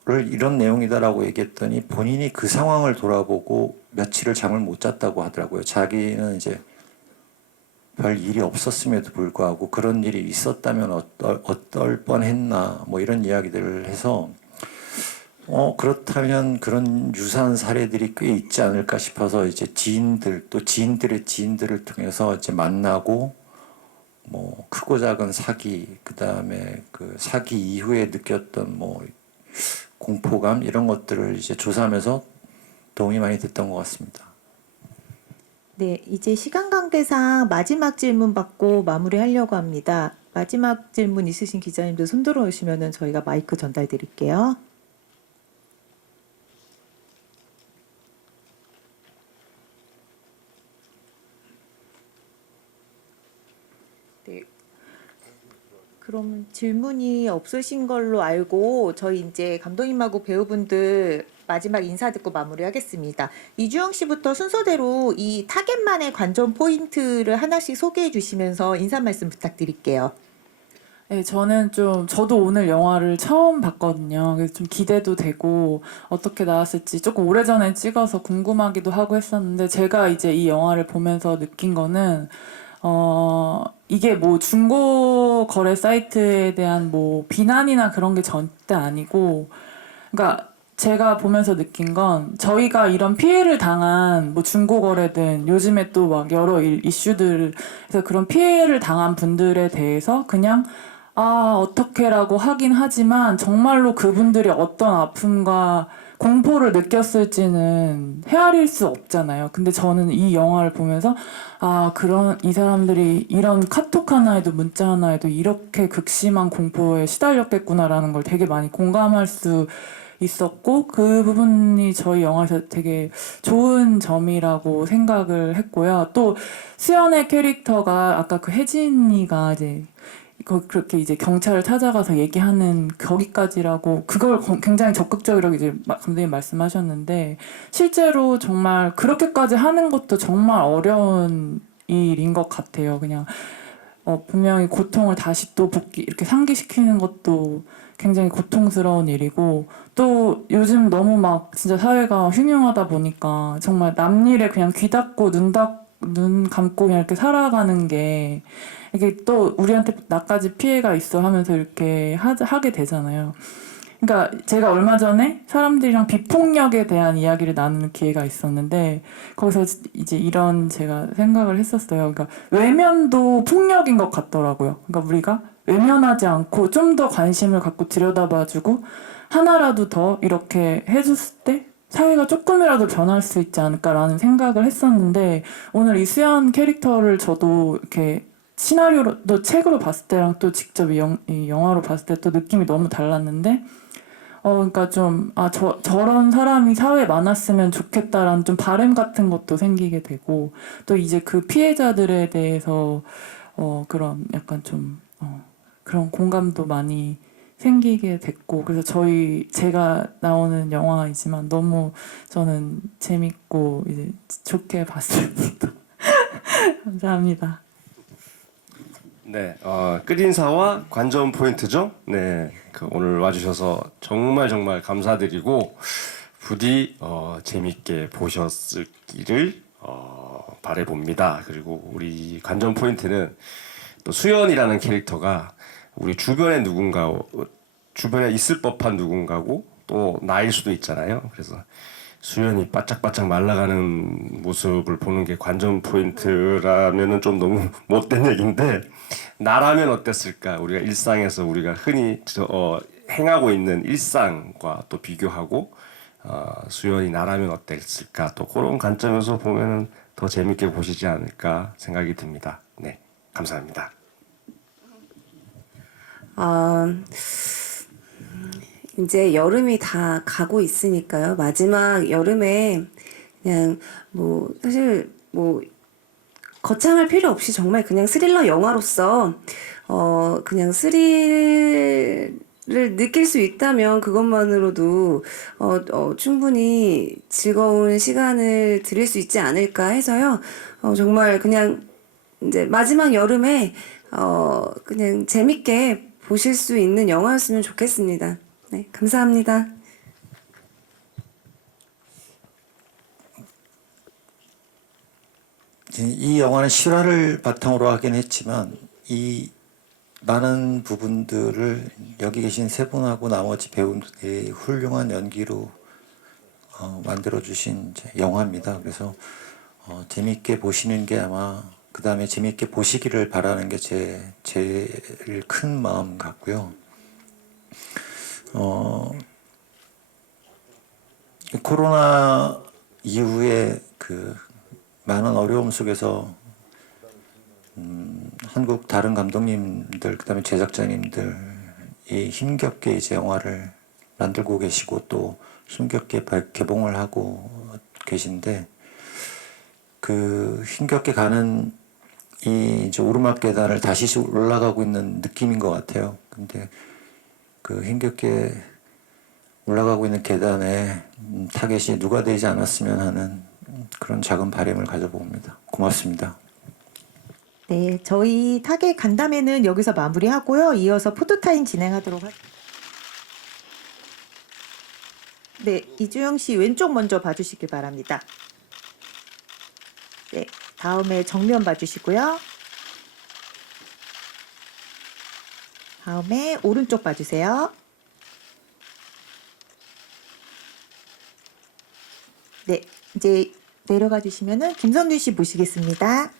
이런 내용이다라고 얘기했더니 본인이 그 상황을 돌아보고 며칠을 잠을 못 잤다고 하더라고요. 자기는 이제 별 일이 없었음에도 불구하고 그런 일이 있었다면 어떨 뻔했나, 뭐 이런 이야기들을 해서 그렇다면 그런 유사한 사례들이 꽤 있지 않을까 싶어서 이제 지인들 또 지인들의 지인들을 통해서 이제 만나고 뭐 크고 작은 사기 그다음에 그 사기 이후에 느꼈던 뭐 공포감 이런 것들을 이제 조사하면서 도움이 많이 됐던 것 같습니다. 네, 이제 시간 관계상 마지막 질문 받고 마무리하려고 합니다. 마지막 질문 있으신 기자님들 손 들어오시면은 저희가 마이크 전달 드릴게요. 네. 그럼 질문이 없으신 걸로 알고 저희 이제 감독님하고 배우분들 마지막 인사 듣고 마무리하겠습니다. 이주영 씨부터 순서대로 이 타겟만의 관전 포인트를 하나씩 소개해 주시면서 인사 말씀 부탁드릴게요. 네, 저도 오늘 영화를 처음 봤거든요. 그래서 좀 기대도 되고, 어떻게 나왔을지 조금 오래전에 찍어서 궁금하기도 하고 했었는데, 제가 이제 이 영화를 보면서 느낀 거는, 이게 뭐 중고 거래 사이트에 대한 뭐 비난이나 그런 게 절대 아니고, 그러니까 제가 보면서 느낀 건 저희가 이런 피해를 당한 뭐 중고 거래든 요즘에 또 막 여러 이슈들에서 그런 피해를 당한 분들에 대해서 그냥 어떻게라고 하긴 하지만 정말로 그분들이 어떤 아픔과 공포를 느꼈을지는 헤아릴 수 없잖아요. 근데 저는 이 영화를 보면서 이 사람들이 이런 카톡 하나에도 문자 하나에도 이렇게 극심한 공포에 시달렸겠구나라는 걸 되게 많이 공감할 수 있었고 그 부분이 저희 영화에서 되게 좋은 점이라고 생각을 했고요. 또 수연의 캐릭터가 아까 그 혜진이가 이제 그렇게 이제 경찰을 찾아가서 얘기하는 거기까지라고 그걸 굉장히 적극적이라고 이제 감독님 말씀하셨는데 실제로 정말 그렇게까지 하는 것도 정말 어려운 일인 것 같아요. 그냥 분명히 고통을 다시 또 이렇게 상기시키는 것도 굉장히 고통스러운 일이고 또 요즘 너무 막 진짜 사회가 흉흉하다 보니까 정말 남 일에 그냥 귀 닫고 눈 감고 그냥 이렇게 살아가는 게 이게 또 우리한테 나까지 피해가 있어 하면서 이렇게 하게 되잖아요. 그러니까 제가 얼마 전에 사람들이랑 비폭력에 대한 이야기를 나누는 기회가 있었는데 거기서 이제 이런 제가 생각을 했었어요. 그러니까 외면도 폭력인 것 같더라고요. 그러니까 우리가 외면하지 않고 좀 더 관심을 갖고 들여다봐주고 하나라도 더 이렇게 해줬을 때 사회가 조금이라도 변할 수 있지 않을까라는 생각을 했었는데 오늘 이 수연 캐릭터를 저도 이렇게 시나리오로 책으로 봤을 때랑 또 직접 이 영화로 봤을 때 또 느낌이 너무 달랐는데 그러니까 좀 저런 사람이 사회에 많았으면 좋겠다라는 좀 바람 같은 것도 생기게 되고 또 이제 그 피해자들에 대해서 그런 약간 좀 그런 공감도 많이 생기게 됐고 그래서 제가 나오는 영화이지만 너무 저는 재밌고 이제 좋게 봤습니다. 감사합니다. 네, 끝인사와 관전 포인트죠. 네, 오늘 와주셔서 정말 정말 감사드리고 부디 재밌게 보셨을기를 바라봅니다. 그리고 우리 관전 포인트는 또 수연이라는 캐릭터가 우리 주변에 있을 법한 누군가고 또 나일 수도 있잖아요. 그래서 수연이 바짝바짝 말라가는 모습을 보는 게 관전 포인트라면은 좀 너무 못된 얘기인데 나라면 어땠을까? 우리가 일상에서 우리가 흔히 행하고 있는 일상과 또 비교하고 수연이 나라면 어땠을까? 또 그런 관점에서 보면은 더 재밌게 보시지 않을까 생각이 듭니다. 네, 감사합니다. 이제 여름이 다 가고 있으니까요. 마지막 여름에 그냥 뭐 사실 뭐 거창할 필요 없이 정말 그냥 스릴러 영화로서 그냥 스릴을 느낄 수 있다면 그것만으로도 충분히 즐거운 시간을 드릴 수 있지 않을까 해서요. 정말 그냥 이제 마지막 여름에 그냥 재밌게 보실 수 있는 영화였으면 좋겠습니다. 네, 감사합니다. 이 영화는 실화를 바탕으로 하긴 했지만 이 많은 부분들을 여기 계신 세 분하고 나머지 배우들이 훌륭한 연기로 만들어 주신 영화입니다. 그래서 재미있게 보시는 게 아마 그 다음에 재미있게 보시기를 바라는 게 제일 큰 마음 같고요. 코로나 이후에 그 많은 어려움 속에서 한국 다른 감독님들 그다음에 제작자님들이 힘겹게 이제 영화를 만들고 계시고 또 힘겹게 개봉을 하고 계신데 그 힘겹게 가는 이 이제 오르막 계단을 다시 올라가고 있는 느낌인 것 같아요. 근데 그 힘겹게 올라가고 있는 계단에 타겟이 누가 되지 않았으면 하는 그런 작은 바람을 가져봅니다. 고맙습니다. 네, 저희 타겟 간담회는 여기서 마무리하고요. 이어서 포토타임 진행하도록 하겠습니다. 네, 이주영 씨 왼쪽 먼저 봐주시길 바랍니다. 네, 다음에 정면 봐주시고요. 다음에 오른쪽 봐주세요. 네, 이제 내려가 주시면은 김선균 씨 모시겠습니다.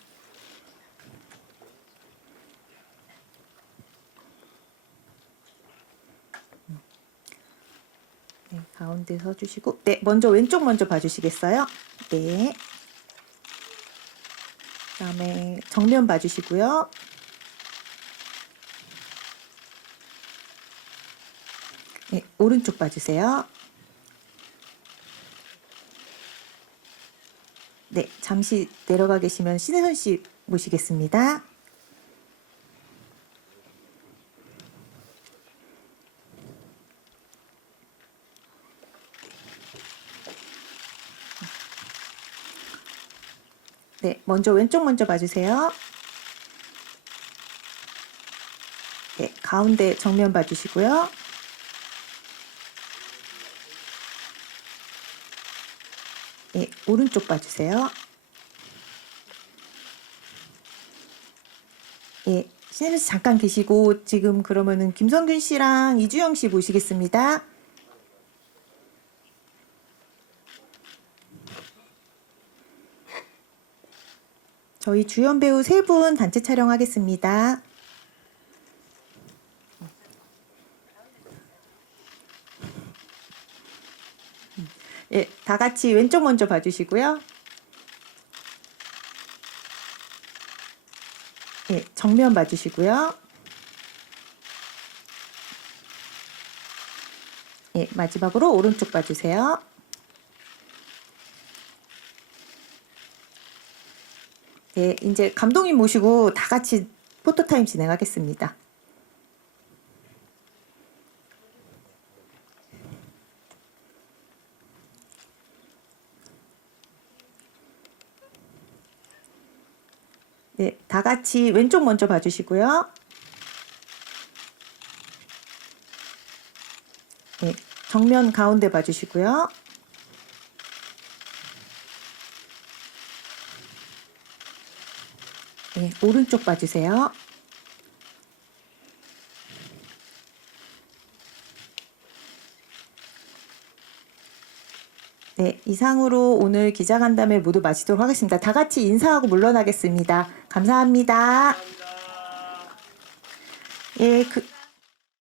네, 가운데 서주시고, 네, 먼저 왼쪽 먼저 봐주시겠어요? 네. 그다음에 정면 봐주시고요. 네, 오른쪽 봐주세요. 네, 잠시 내려가 계시면 신혜선 씨 모시겠습니다. 네, 먼저 왼쪽 먼저 봐주세요. 네, 가운데 정면 봐주시고요. 네, 오른쪽 봐주세요. 예, 신혜선 씨 잠깐 계시고 지금 그러면은 김성균 씨랑 이주영 씨 모시겠습니다. 저희 주연 배우 3분 단체 촬영하겠습니다. 예, 다 같이 왼쪽 먼저 봐주시고요. 예, 정면 봐주시고요. 예, 마지막으로 오른쪽 봐주세요. 예, 이제 감독님 모시고 다 같이 포토타임 진행하겠습니다. 네, 다 같이 왼쪽 먼저 봐주시고요. 네, 정면 가운데 봐주시고요. 네, 오른쪽 봐주세요. 네, 이상으로 오늘 기자간담회 모두 마치도록 하겠습니다. 다 같이 인사하고 물러나겠습니다. 감사합니다. 예,